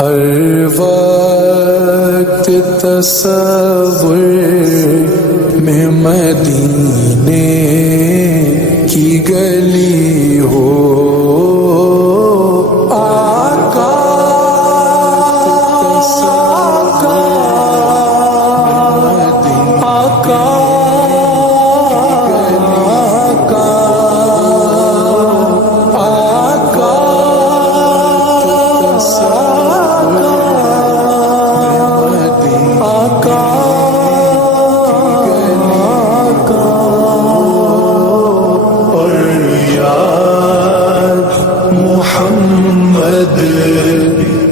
ہر وقت تصور میں مدینے کی گلی ہو آقا آقا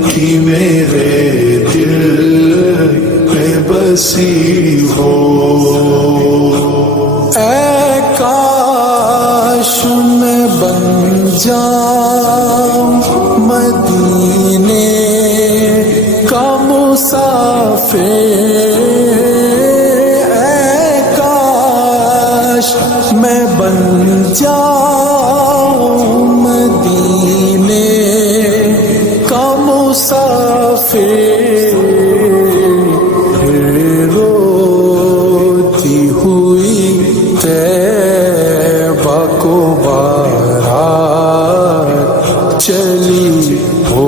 کی میرے دل میں بسی ہو اے کاش میں بن جاؤں مدینے کا مسافر اے کاش میں بن جاؤں مدینے مسافر روتی ہوئی طیبہ کو بارات چلی ہو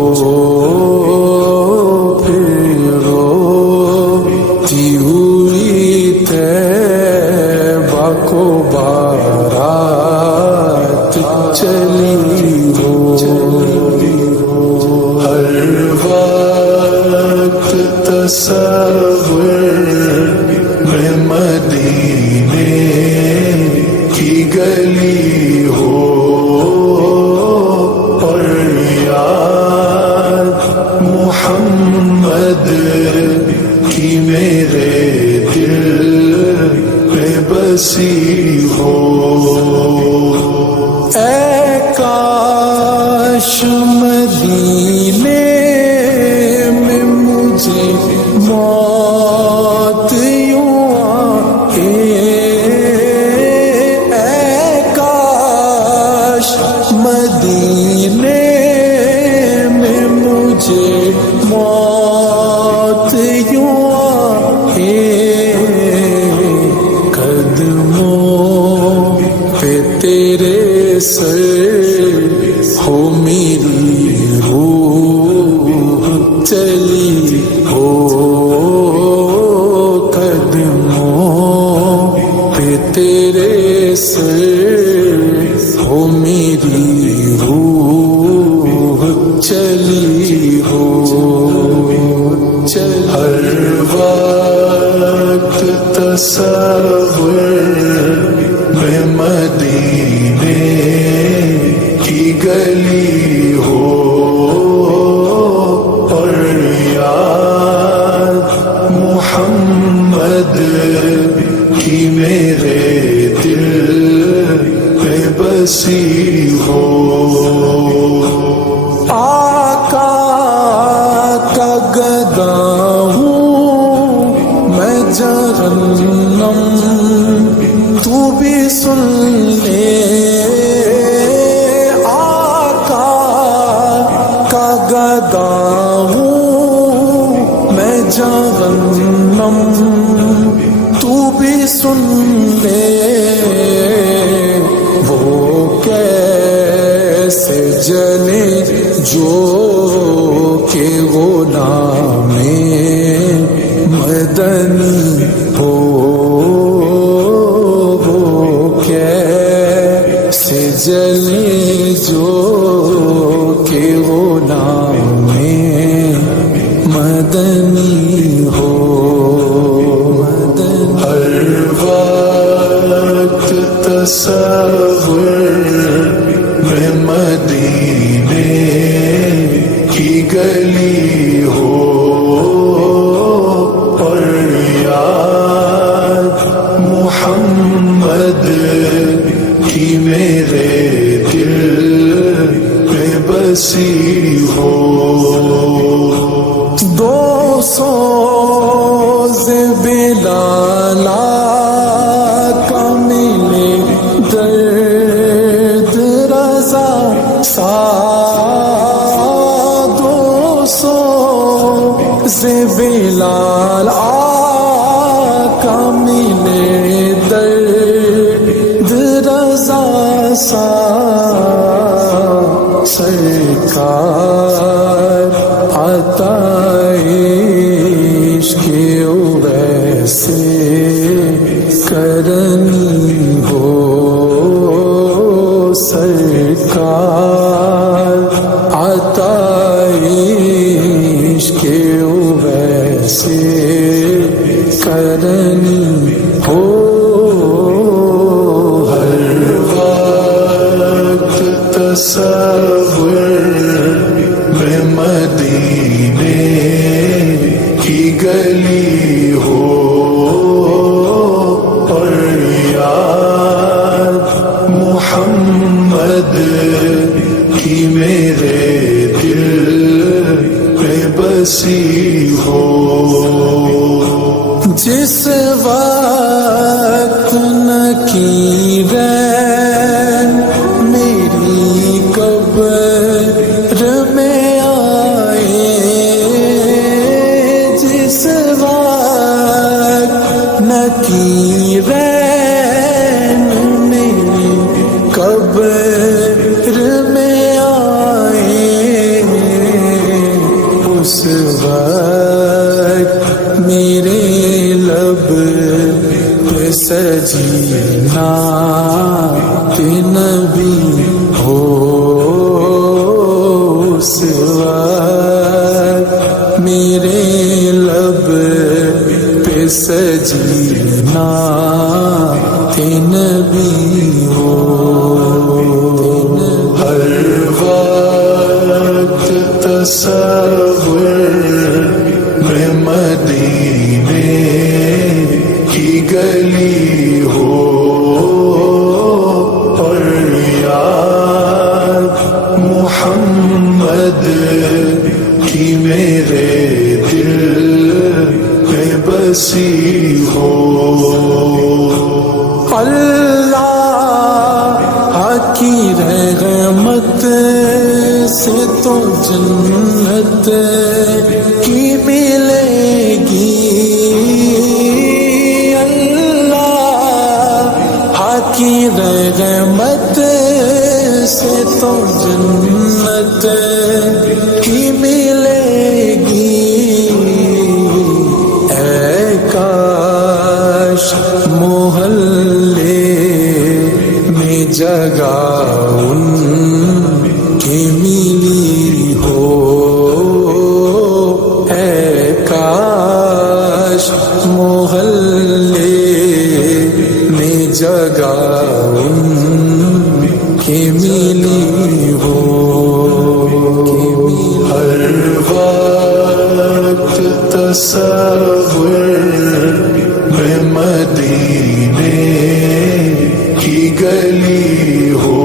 پھر روتی ہوئی طیبہ کو بارات چلی ہو تصور میں مدینے کی گلی ہو اور یاد محمد کی میرے دل میں بسی ہو اے کاش مدینے موت یوں آئے اے کاش مدینے میں مجھے موت یوں آئے قدموں پہ تیرے سر ہو میری روح چلی ہو قدموں پہ تیرے سر ہو میری روح چلی ہو ہر وقت تصور میں مدینے کی گلی ہو محمد کی میرے دل میں بسی ہو آقا کا گدا ہوں میں جہنم تو بھی سن لے آقا کا گدا ہوں میں جہنم تو بھی سن لے وہ کیسے جلے جو کہ غلام مدنی ہو وہ کیسے جلے جو کہ غلام مدنی ہو ہر وقت تصور میں مدینے کی گلی ہو اور یاد محمد کی میرے دل میں بسی ہو دو سوز بلالا کا ملے درد رضا سا دو سوز سے بلال آقا ملے درد رضا سا سرکار عطا عشق ویسے کرنی ہو سرکار عطا عشق ویسے کرنی ہو ہر وقت تصور میں مدینے کی گلی ہو اور یاد محمد کی میرے دل میں بسی ہو جس وقت نکیرین میری قبر میں آئے جس وقت نکیرین میری قبر میں آئے اس وقت میرے لب پہ سجینا نبی ہو اس وقت میرے لب پہ سجینا نبی ہو ہر وقت تصور میں مدینے کی گلی ہو اور یاد محمد کی میرے دل میں بسی ہو اللہ کی رحمت سے تو جنت کی ملے گی اللہ کی رحمت سے تو جنت کی ملے گی اے کاش محلے میں جگہ ان کی ملی ہو اے کاش محلے میں جگہ ان کی ملی ہو ہر وقت تصور میں مدینے کی گلی ہو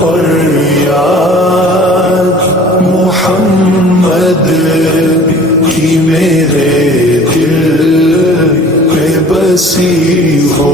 اور یاد محمد کی میرے دل میں بسی ہو